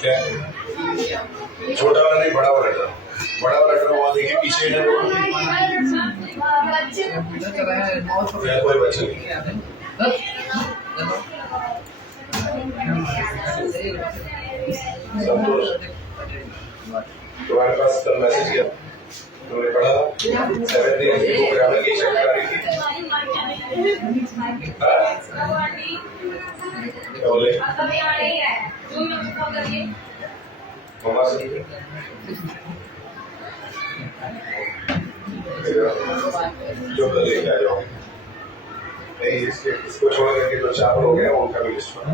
क्या छोटा वाला नहीं, बड़ा वाला लेटर, बड़ा वाला लेटर वहाँ देखिए पीछे है वो। कोई बच्चा नहीं। संतोष, तुम्हारे पास कल मैसेज किया, तुमने पढ़ा 7 डेज प्रोग्राम की चेक करा रही थी। बोले मम्मा से जो कल लेके आ जाओ। नहीं, इसको छोड़ करके तो 4 हो गया, उनका भी लिस्ट बना।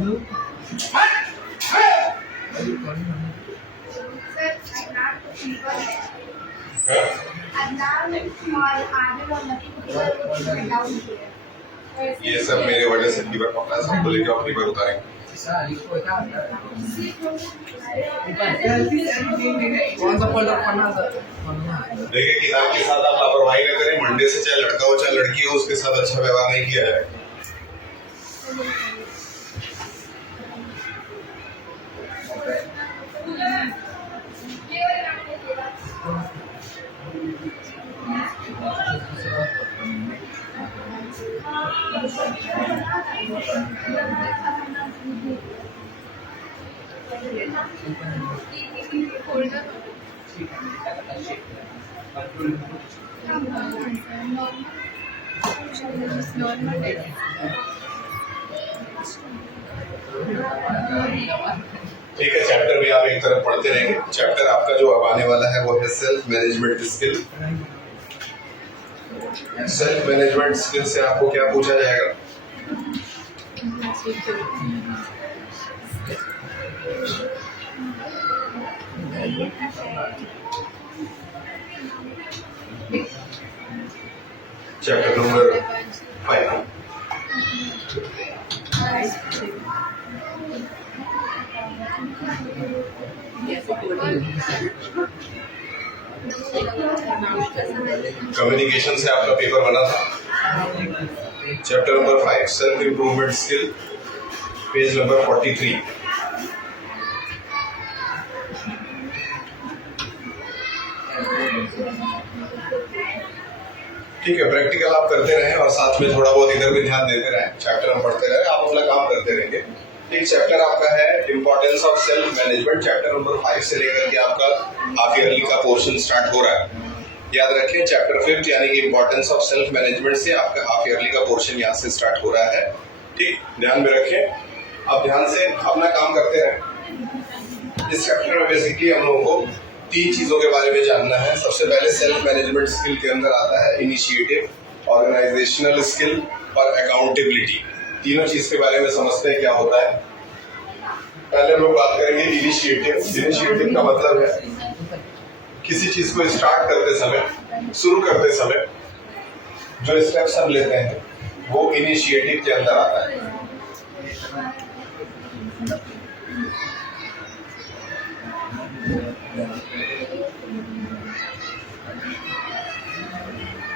ये सब मेरे वजह से फीवर पकड़ा, सबको लेके आप फीवर उतारेंगे। देखिए, किताब के साथ आप लापरवाही न करें। मंडे से चाहे लड़का हो चाहे लड़की हो, उसके साथ अच्छा व्यवहार नहीं किया जाए। ठीक है, चैप्टर भी आप एक तरफ पढ़ते रहेंगे। चैप्टर आपका जो अब आने वाला है वो है self management skill. Self management skill से आपको क्या पूछा जाएगा? Chapter number 5। कम्युनिकेशन से आपका पेपर बना था। Chapter number 5 self improvement skill, page number 43। ठीक है, प्रैक्टिकल आप करते रहें और साथ में थोड़ा बहुत इधर भी ध्यान देते रहें। चैप्टर हम पढ़ते रहें, आप अपना काम करते रहेंगे। एक चैप्टर आपका है importance of self management. Chapter number 5 से लेकर के आपका हाफ ईयरली का पोर्शन स्टार्ट हो रहा है। याद रखें, चैप्टर 5 यानी कि इंपॉर्टेंस ऑफ सेल्फ मैनेजमेंट से आपका हाफ ईयरली का पोर्शन यहाँ से स्टार्ट हो रहा है। ठीक, ध्यान में रखें। आप ध्यान से अपना काम करते रहें। इस चैप्टर में बेसिकली हम लोगों को 3 चीजों के बारे में जानना है। सबसे पहले सेल्फ मैनेजमेंट स्किल के अंदर आता है इनिशिएटिव, ऑर्गेनाइजेशनल स्किल और अकाउंटेबिलिटी। तीनों चीज के बारे में समझते हैं क्या होता है। पहले हम लोग बात करेंगे इनिशिएटिव। इनिशिएटिव का मतलब है किसी चीज को स्टार्ट करते समय, शुरू करते समय जो स्टेप्स हम लेते हैं वो इनिशिएटिव के अंदर आता है।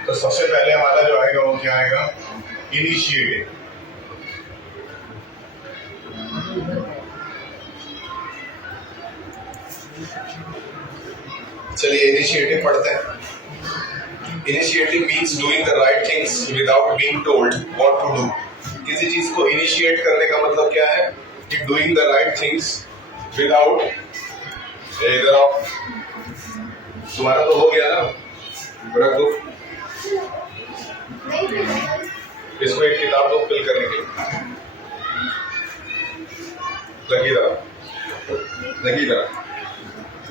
तो सबसे पहले हमारा जो आएगा वो क्या आएगा? इनिशिएटिव। चलिए इनिशिएटिव पढ़ते हैं। Initiative means doing the right things without being told what to do. किसी चीज को इनिशिएट करने का मतलब क्या है? कि doing the right things without, इधर आओ, तुम्हारा तो हो गया ना, रख दो इसको, एक किताब दो फिल करने के लिए। लगी रहा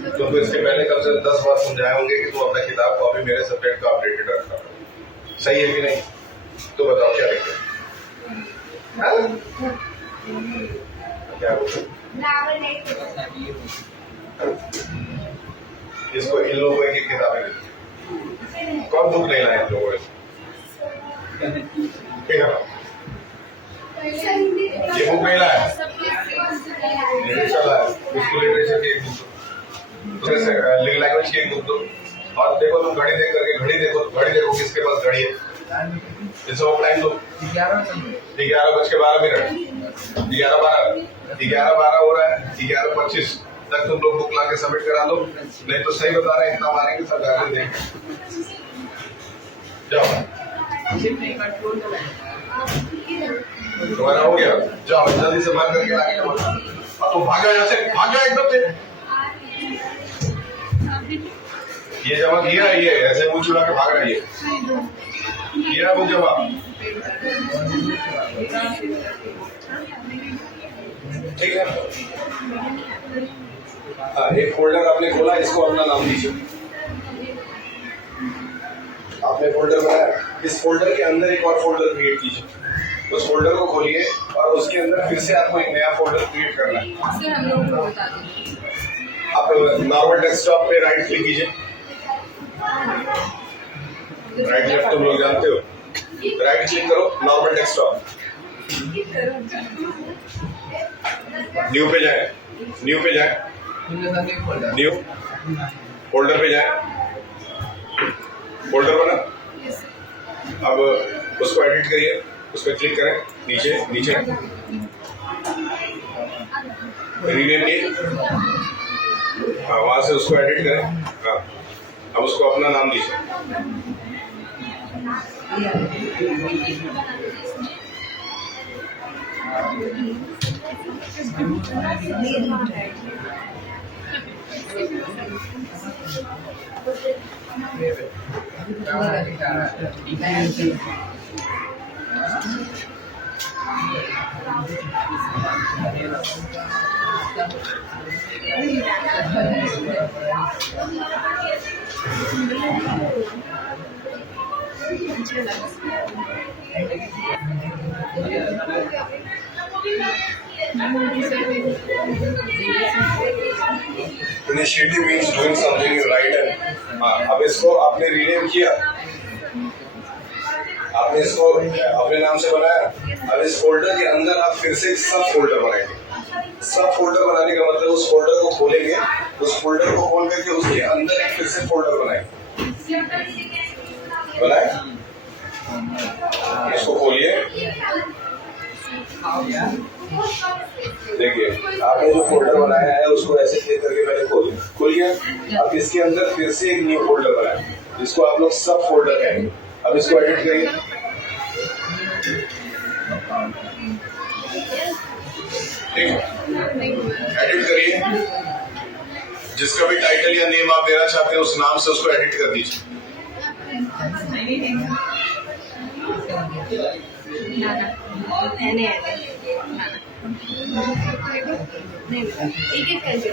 तुमको इसके पहले कम से कम 10 बार समझाए होंगे कि तुम अपना किताब कॉपी मेरे सब्जेक्ट का अपडेटेड रखना। सही है कि नहीं? तो बताओ क्या लिखते? क्या इसको इन लोगों को एक किताबें लिखी। कौन बुक नहीं लाए इन लोगों ने? ये बुक नहीं लाया, लिटरेचर लाया, उसको लिटरेचर की एक बुक, लैंग्वेज की एक बुक दो। और देखो तुम घड़ी देख करके, घड़ी देखो किसके पास घड़ी है, इसे ऑफलाइन दो। 11:12 11:12 हो रहा है। 11:25 तक तुम लोग बुक ला के सबमिट करा लो, नहीं तो सही बता रहे हैं, इतना मारेंगे सब गाली देंगे। जाओ तुम्हारा हो गया, जाओ जल्दी से बंद करके लाके जमा। तो भाग जाओ यहाँ से, भाग जाओ एकदम से। ये जमा किया, ये ऐसे मुंह चुरा के भाग रहा है, ये किया वो जमा। ठीक है, हाँ, एक फोल्डर आपने खोला, इसको अपना नाम दीजिए। आपने फोल्डर बनाया, इस फोल्डर के अंदर एक और फोल्डर क्रिएट कीजिए। उस फोल्डर को खोलिए और उसके अंदर फिर से आपको एक नया फोल्डर क्रिएट करना है। आप नॉर्मल डेस्कटॉप पे राइट क्लिक कीजिए, राइट लेफ्ट तुम लोग जानते हो, राइट क्लिक करो, नॉर्मल डेस्कटॉप, न्यू पे जाए, न्यू पे जाए, न्यू फोल्डर पे जाए, फोल्डर बना। अब उसको एडिट करिए, उस पर क्लिक करें, नीचे नीचे रीनेम किए, हाँ वहां से उसको एडिट करें। हाँ, अब उसको अपना नाम दीजिए। Initiative means doing something right and अब इसको आपने रीनेम किया, आपने इसको अपने नाम से बनाया। अब इस फोल्डर के अंदर आप फिर से सब फोल्डर बनाएंगे। सब फोल्डर बनाने का मतलब उस फोल्डर को खोलेंगे, उस फोल्डर को खोल करके उसके अंदर एक फिर से फोल्डर बनाएंगे। बनाए, इसको खोलिए, देखिए आपने जो फोल्डर बनाया है उसको ऐसे क्लिक करके पहले खोल गया। अब इसके अंदर फिर से एक न्यू फोल्डर बनाए, जिसको आप लोग सब फोल्डर कहेंगे। अब इसको एडिट करिए, ठीक है, एडिट करिए, जिसका भी टाइटल या नेम आप देना चाहते हैं उस नाम से उसको एडिट कर दीजिए। एक एक करके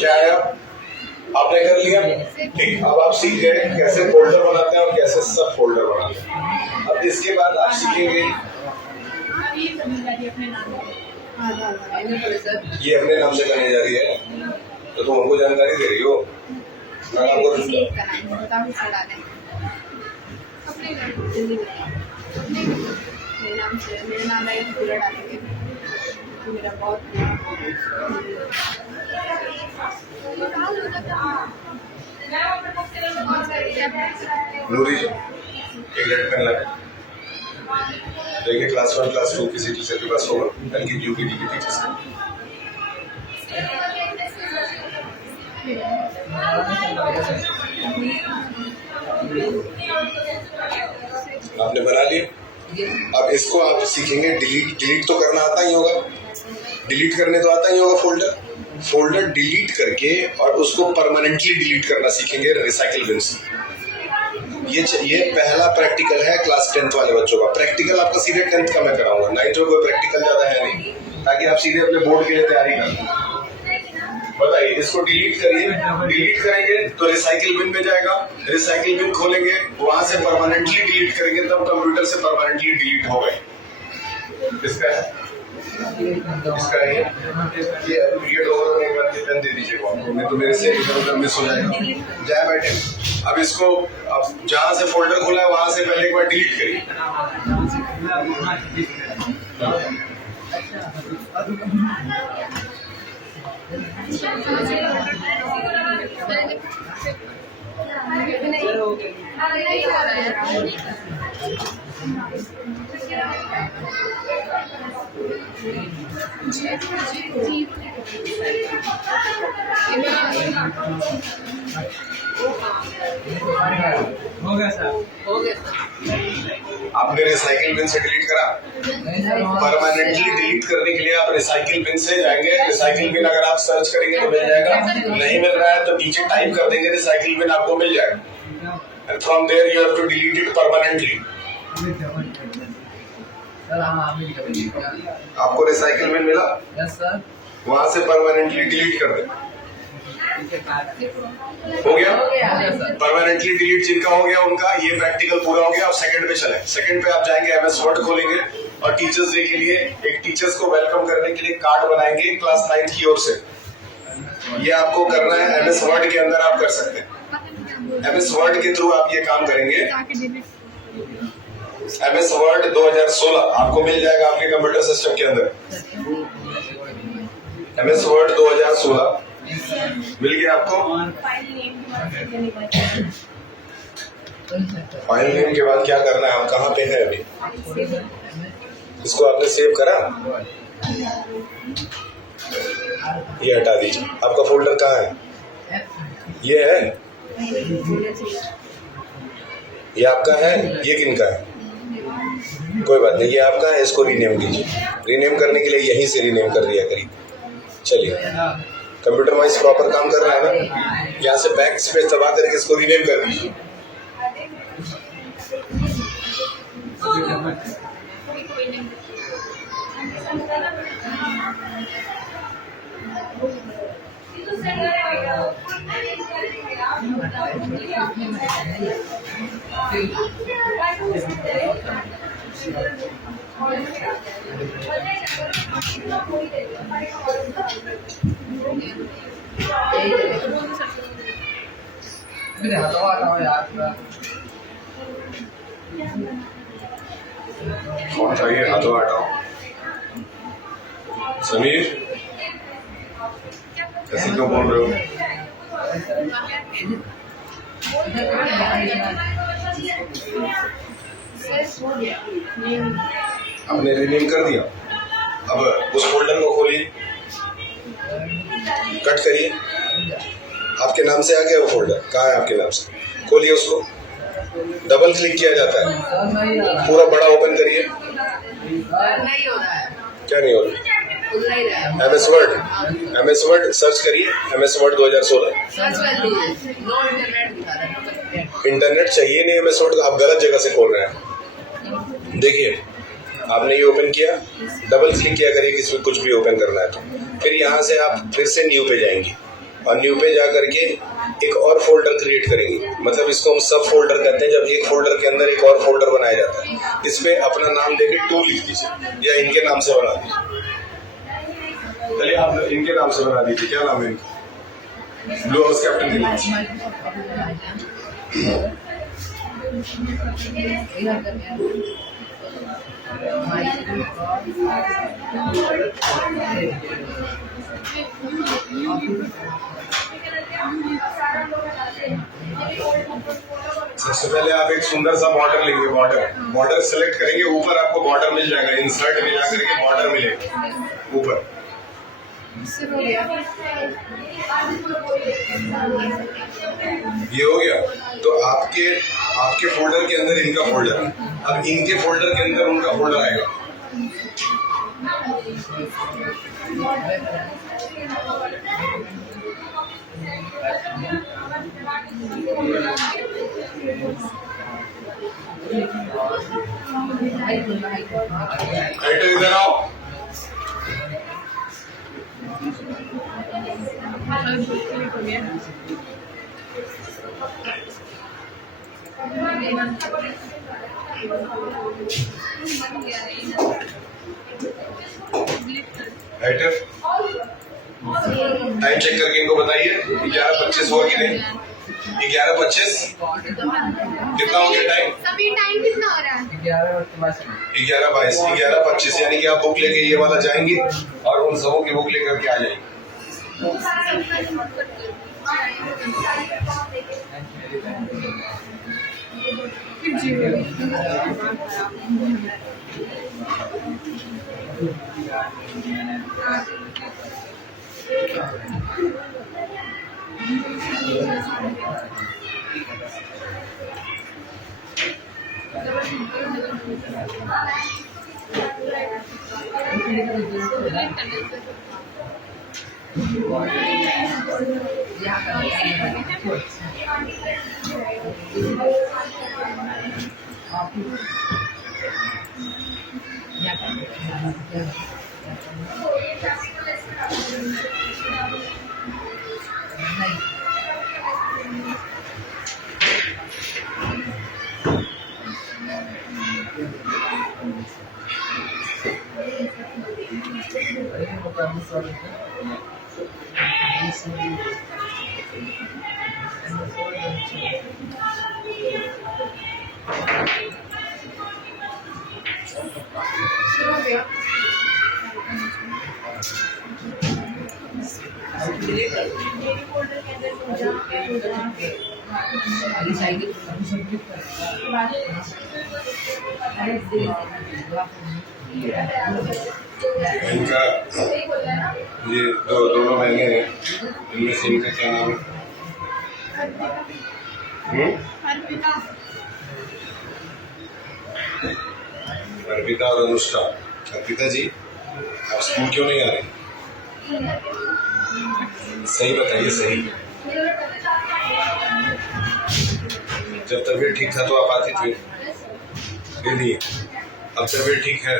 क्या है, आपने कर लिया, ठीक। अब आप सीख गए कैसे फोल्डर बनाते हैं और कैसे सब फोल्डर बनाते हैं। अब इसके बाद आप सीखेंगे, ये अपने नाम से करने जा रही है, तो तुम हमको जानकारी दे रही हो। मेरा नाम है पूरा डालेंगे, मेरा बहुत नूरी जी, एक रेड पेन लगे, देखिए क्लास 1 क्लास 2 किसी टीचर के पास होगा, LKG UKG की टीचर्स का। आपने बना लिया। अब इसको आप सीखेंगे डिलीट तो करना आता ही होगा, डिलीट करने तो आता ही होगा फोल्डर डिलीट करके और उसको परमानेंटली डिलीट करना सीखेंगे रिसाइकिल बिन से। ये पहला प्रैक्टिकल है क्लास 10th वाले बच्चों का। प्रैक्टिकल आपका सीधे 10th का मैं कराऊंगा, 9th में कोई प्रैक्टिकल ज्यादा है नहीं, ताकि आप सीधे अपने बोर्ड के लिए तैयारी कर लें। बताइए, इसको डिलीट करिए, डिलीट करेंगे तो रिसाइकिल बिन में जाएगा, रिसाइकिल बिन खोलेंगे, वहां से परमानेंटली डिलीट करेंगे, तब कंप्यूटर से परमानेंटली डिलीट हो गए। इसका है, इसका है ये पीरियड ओवर होने के बाद पेन दे दीजिए आपको, नहीं तो मेरे से इधर उधर मिस हो जाएगा। जाए बैठे, अब इसको अब जहां से फोल्डर खोला है वहां से पहले एक बार डिलीट करिए। हो गया सर। आपने रिसाइकिल बिन से डिलीट करा? परमानेंटली डिलीट करने के लिए आप रिसाइकिल बिन से जाएंगे। रिसाइकिल बिन अगर आप सर्च करेंगे तो मिल जाएगा, नहीं मिल रहा है तो नीचे टाइप कर देंगे रिसाइकिल बिन, आपको मिल जाएगा। And from there you have to delete it permanently. Sir हाँ मिल गया। आपको रिसाइकिल बिन मिला? Yes sir. वहां से परमानेंटली डिलीट कर दे। हो गया परमानेंटली डिलीट जिनका हो गया उनका ये प्रैक्टिकल पूरा हो गया। अब सेकंड पे चले। सेकंड पे आप जाएंगे, एमएस वर्ड खोलेंगे और टीचर्स डे के लिए एक टीचर्स को वेलकम करने के लिए कार्ड बनाएंगे क्लास 9 की ओर से। ये आपको करना है एमएस वर्ड के अंदर, आप कर सकते हैं। एमएस वर्ड के थ्रू आप ये काम करेंगे। एमएस वर्ड 2016 आपको मिल जाएगा आपके कंप्यूटर सिस्टम के अंदर। एमएस वर्ड 2016 मिल गया आपको। फाइल नेम के बाद क्या करना है? हम कहाँ पे हैं अभी? इसको आपने सेव करा? ये हटा दीजिए। आपका फोल्डर कहाँ है? ये है, ये आपका है, ये किनका है? कोई बात नहीं, ये आपका है। इसको रीनेम कीजिए। रीनेम करने के लिए यहीं से रीनेम कर दिया करिए। चलिए, कंप्यूटर वाइज प्रॉपर काम कर रहा है ना? यहाँ से बैक स्पेस दबा करके इसको रीनेम कर दीजिए। मेरे हटाओ यार। कौन सा ये? हाथों हटाओ। समीर ऐसे क्यों बोल रहे हो? आपने रीनेम कर दिया। अब उस फोल्डर को खोलिए, कट करिए। आपके नाम से आ गया वो फोल्डर। कहाँ है आपके नाम से? खोलिए उसको, डबल क्लिक किया जाता है। पूरा बड़ा ओपन करिए। क्या नहीं हो रहा? एमएस वर्ड सर्च करिए। MS word 2016। इंटरनेट चाहिए नहीं एमएस वर्ड का, आप गलत जगह से खोल रहे हैं। देखिए, आपने ये ओपन किया, डबल क्लिक किया करिए किसी कुछ भी ओपन करना है तो। फिर यहाँ से आप फिर से न्यू पे जाएंगे और न्यू पे जा करके एक और फोल्डर क्रिएट करेंगे। मतलब इसको हम सब फोल्डर कहते हैं, जब एक फोल्डर के अंदर एक और फोल्डर बनाया जाता है। इस पे अपना नाम देके 2 लिख दीजिए या इनके नाम से बना दीजिए। चलिए आप इनके नाम से बना दीजिए। क्या नाम है इनका? ब्लू हाउस कैप्टन के नाम से। सबसे पहले आप एक सुंदर सा बॉर्डर लेंगे। बॉर्डर सेलेक्ट करेंगे, ऊपर आपको बॉर्डर मिल जाएगा। इंसर्ट में जाकर के बॉर्डर मिलेगा ऊपर। ये हो गया। तो आपके फोल्डर के अंदर इनका फोल्डर, अब इनके फोल्डर के अंदर उनका फोल्डर आएगा। राइटर इधर आओ। राइटर टाइम चेक करके इनको बताइए 11:25 हुआ कि नहीं? 11:25 कितना हो गया टाइम? सभी टाइम कितना हो रहा है? 11:22 11:25 यानी कि आप बुक लेके ये वाला जाएंगे और उन सबों की बुक लेकर के आ जाएंगे। इनका ये दोनों बहनें हैं, इनमें से इनका क्या नाम है? अर्पिता और अनुष्का। अर्पिता जी, आप स्कूल क्यों नहीं आ रही? सही बताइए, सही। जब तबीयत ठीक था तो आप आती थी। दीदी, अब तबीयत ठीक है,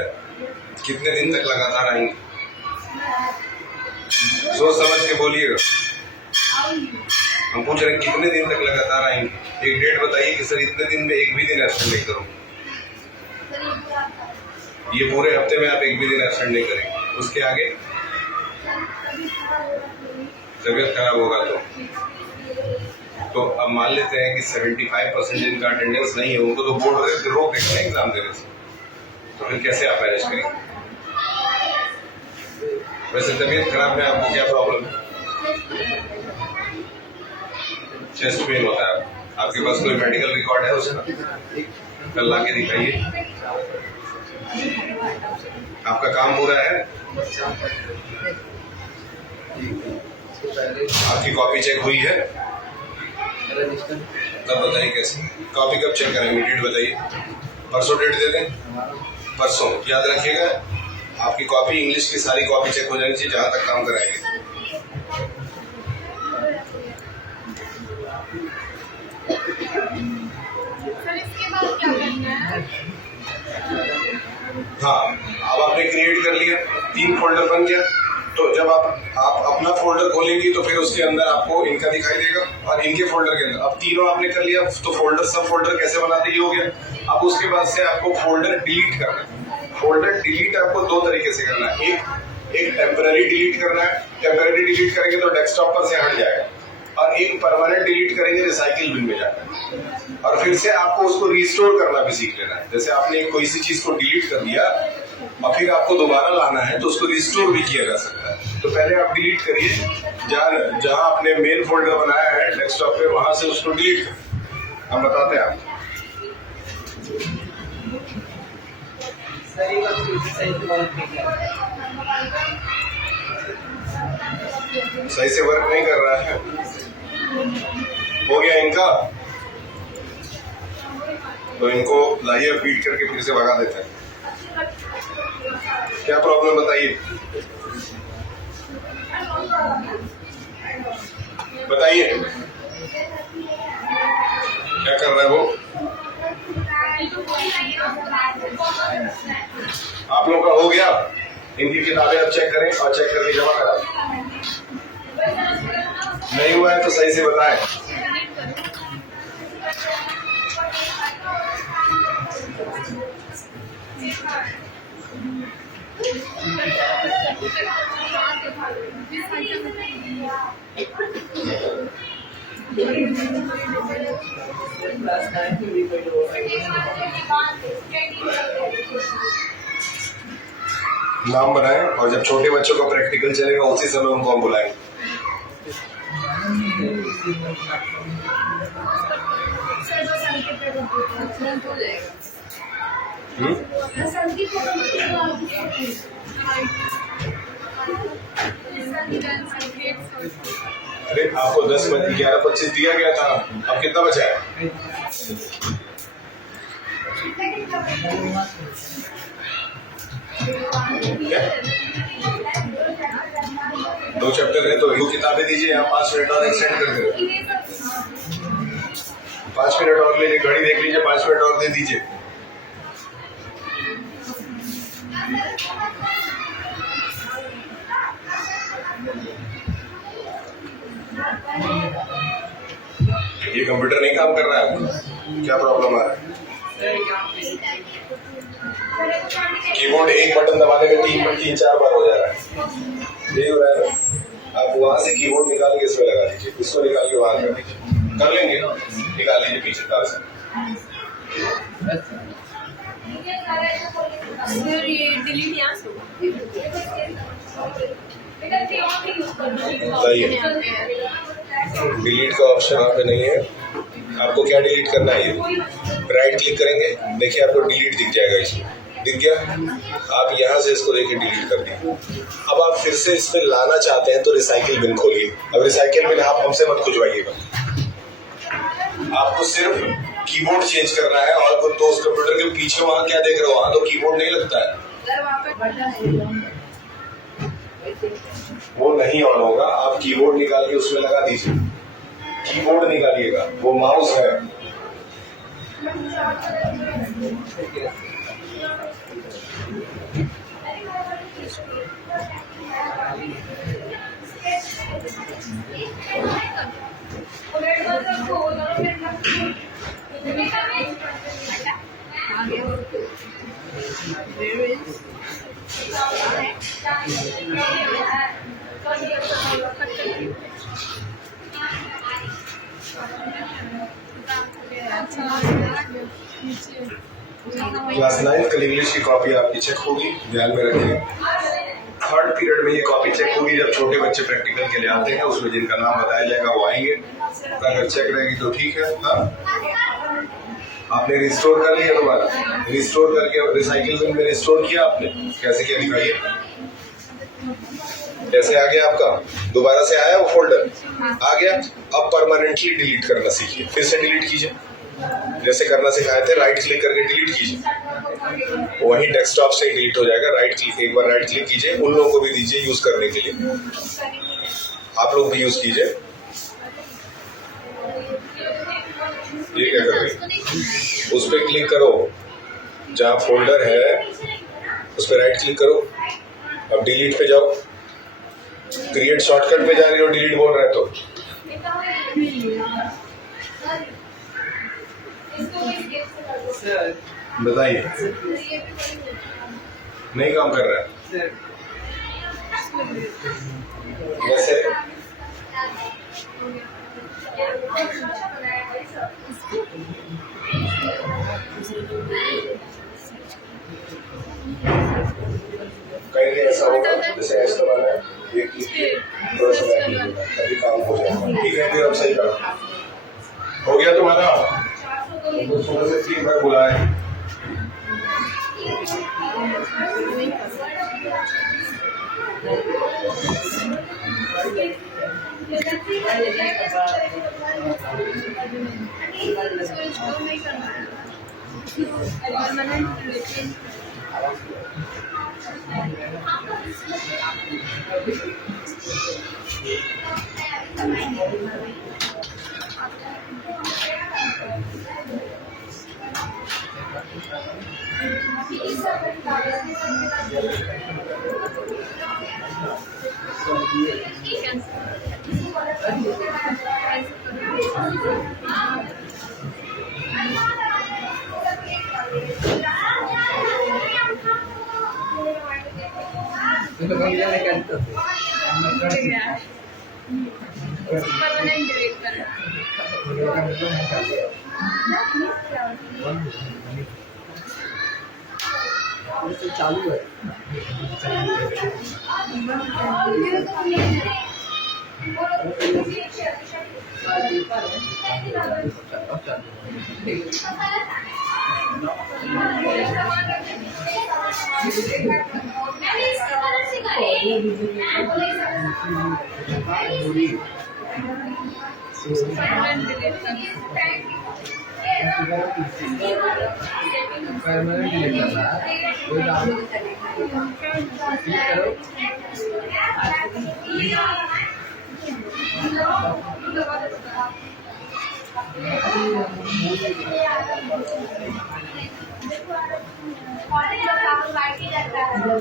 कितने दिन तक लगातार आएंगे? सोच समझ के बोलिएगा। हम पूछ रहे हैं कितने दिन तक लगातार आएंगे? एक डेट बताइए कि सर इतने दिन में एक भी दिन एब्सेंट नहीं करूँ। ये पूरे हफ्ते में आप एक भी दिन एब्सेंट नहीं करेंगे। उसके आगे तबीयत खराब होगा तो अब मान लेते हैं कि 75% जिनका अटेंडेंस नहीं है उनको तो बोर्ड रोक देगा ना एग्जाम देने से, तो फिर कैसे आप मैनेज करेंगे? वैसे तबीयत खराब में आपको क्या प्रॉब्लम है? चेस्ट पेन होता है आपके पास कोई मेडिकल रिकॉर्ड है उसका? कल ला के दिखाइए। आपका काम पूरा है? आपकी कॉपी चेक हुई है? तब बताइए कैसे कॉपी कब चेक करेंगे? डेट बताइए। परसों डेट दे दें। परसों याद रखिएगा, आपकी कॉपी इंग्लिश की सारी कॉपी चेक हो जानी चाहिए जहां तक काम कराएंगे। सर इसके बाद क्या करना है? हाँ, अब आपने क्रिएट कर लिया, 3 फोल्डर बन गया। तो जब आप अपना फोल्डर खोलेंगी तो फिर उसके अंदर आपको इनका दिखाई देगा और इनके फोल्डर के अंदर। अब तीनों आपने कर लिया तो फोल्डर सब फोल्डर कैसे बनाते ही हो गया। अब उसके बाद से आपको फोल्डर डिलीट करना है। फोल्डर डिलीट आपको 2 तरीके से करना है। एक टेम्पररी डिलीट करना है। टेम्पररी डिलीट करेंगे तो डेस्कटॉप पर से हट जाएगा, और एक परमानेंट डिलीट करेंगे रिसाइकिल बिन में जाकर। और फिर से आपको उसको रिस्टोर करना भी सीख लेना है। जैसे आपने कोई सी चीज को डिलीट कर दिया और फिर आपको दोबारा लाना है तो उसको रिस्टोर भी किया जा सकता है। तो पहले आप डिलीट करिए, जहां आपने मेन फोल्डर बनाया है डेस्कटॉप पे, वहां से उसको डिलीट करिए। हम बताते हैं आपको। सही से वर्क नहीं कर रहा है। हो गया इनका, तो इनको लाइए फीड करके फिर से भगा देते हैं। क्या प्रॉब्लम बताइए, बताइए क्या कर रहा है वो? आप लोगों का हो गया? इनकी किताबें आप चेक करें और चेक करके जमा करा। नहीं हुआ है तो सही से बताएं। नाम बनाएं और जब छोटे बच्चों का प्रैक्टिकल चलेगा उसी समय उनको हम बुलाएंगे। सर जो संकेत है वो तुरंत हो जाएगा। संकेत को अरे आपको 11:25 दिया गया था, अब कितना बचा है? क्या? 2 चैप्टर है तो 2 किताबें दीजिए, यहाँ 5 मिनट और एक्सटेंड कर दो। 5 मिनट और लीजिए, घड़ी देख लीजिए, 5 मिनट और दे दीजिए। ये कंप्यूटर नहीं काम कर रहा है, क्या प्रॉब्लम आ रहा है? कीबोर्ड एक बटन दबाने में 3-4 बार हो जा रहा है, यही हो रहा है ना? आप वहां से कीबोर्ड निकाल के इसमें लगा दीजिए, इसको निकाल के वहां कर दीजिए, कर लेंगे ना? निकाल लीजिए पीछे तार से। सर ये डिलीट यहाँ से डिलीट का ऑप्शन यहाँ पे नहीं है। आपको क्या डिलीट करना है? राइट क्लिक करेंगे, देखिए आपको डिलीट दिख जाएगा, इसमें दिख गया। आप यहाँ से इसको देखिए डिलीट कर दिए। अब आप फिर से इसमें लाना चाहते हैं तो रिसाइकिल बिन खोलिए। अब रिसाइकिल बिन आप हमसे मत खुजवाइएगा, आपको सिर्फ कीबोर्ड चेंज करना है। और तो उस कंप्यूटर के पीछे वहाँ क्या देख रहे हो, वहाँ तो कीबोर्ड नहीं लगता है, वो नहीं ऑन होगा। आप कीबोर्ड निकाल के उसमें लगा दीजिए, कीबोर्ड निकालिएगा, वो माउस है। क्लास 9 कल इंग्लिश की कॉपी आपकी चेक होगी, ध्यान में रखिए। 3rd पीरियड में ये कॉपी चेक होगी, जब छोटे बच्चे प्रैक्टिकल के लिए आते हैं, उसमें जिनका नाम बताया जाएगा वो आएंगे। अगर चेक रहेगी तो ठीक है। हाँ, आपने रिस्टोर कर लिया, दोबारा रिस्टोर करके रिसाइकिल बिन में रिस्टोर किया आपने, कैसे किया दिखाइए। कैसे आ गया आपका? दोबारा से आया वो फोल्डर आ गया। अब परमानेंटली डिलीट करना सीखिए, फिर से डिलीट कीजिए, जैसे करना सिखाए थे। राइट क्लिक करके डिलीट कीजिए, वही डेस्कटॉप से डिलीट हो जाएगा। राइट क्लिक, एक बार राइट क्लिक कीजिए, उन लोगों को भी दीजिए यूज करने के लिए, आप लोग भी यूज कीजिए। ये क्या कर रहे, उस पर क्लिक करो, जहाँ फोल्डर है उस पर राइट क्लिक करो। अब डिलीट पे जाओ, क्रिएट शॉर्टकट पे जा रही हो, डिलीट बोल रहा है तो बताइए, नहीं काम कर रहा है वैसे। कहीं ऐसा होगा जैसे ऐसा वाला है, एक थोड़ा सा अभी काम हो जाएगा, ठीक है। फिर अब सही करो, हो गया तुम्हारा? सुबह से 3 बार बुलाए। तो कहीं जाने का तो परमानेंट डिलीट करना। चालू है। परमानेंट डिलीट करना है वो डाल करो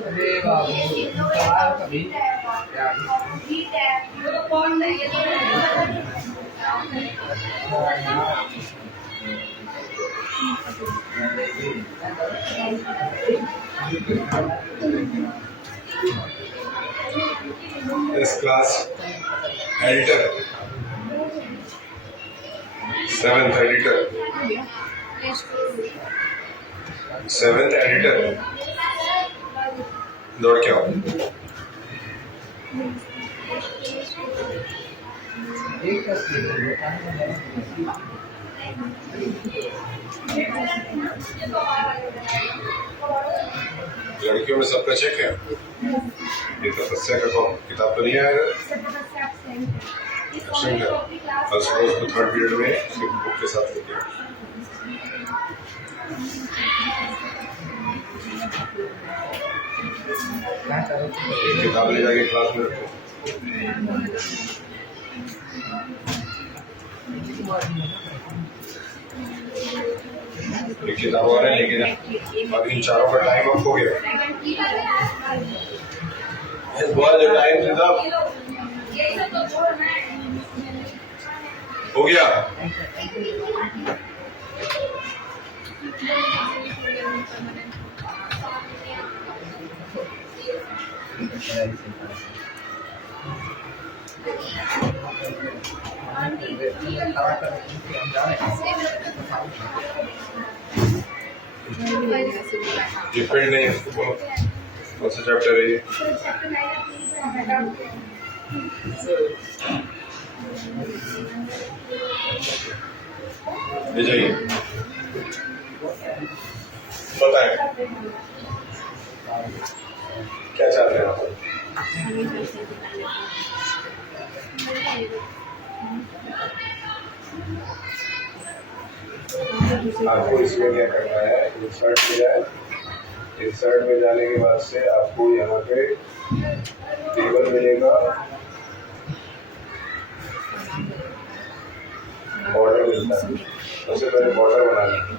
अरे बाबू कार कभी This class editor, seventh editor, दौड़ के आओ। एक लड़कियों में सबका चेक है। ये तपस्या का किताब तो नहीं आएगा। क्वेश्चन है कल सुबह उसको थर्ड पीरियड में उसकी बुक के साथ लेके आओ। एक किताब ले जाके क्लास में रखो। एक किताब और है लेके जा। अब इन चारों का टाइम अप हो गया। इस बार जो टाइम किताब हो गया। डिपेंड नहीं है इसको बोलो कौन सा चैप्टर है ये। ले जाइए बताएं क्या चाहते हैं आप। आपको इसमें क्या करना है, इंसर्ट किया है। इंसर्ट में जाने के बाद से आपको यहाँ पे टेबल मिलेगा, बॉर्डर मिलता है। सबसे पहले बॉर्डर बनाना है।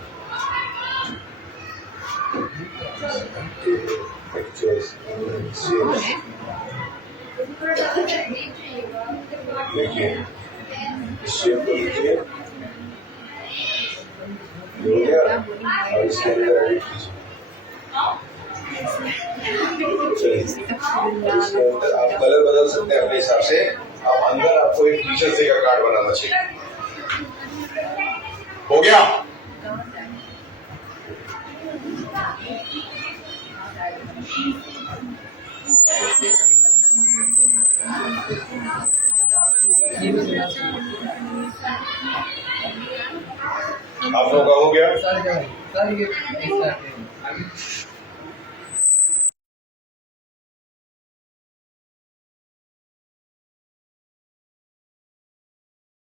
देखिए इस शेप को लीजिए, हो गया, और इसके अंदर एडिट कीजिए। चलिए इसके अंदर आप कलर बदल सकते हैं अपने हिसाब से। आप अंदर आपको एक टीचर से का कार्ड बनाना चाहिए। हो गया। आप लोगों का हो गया। सर ये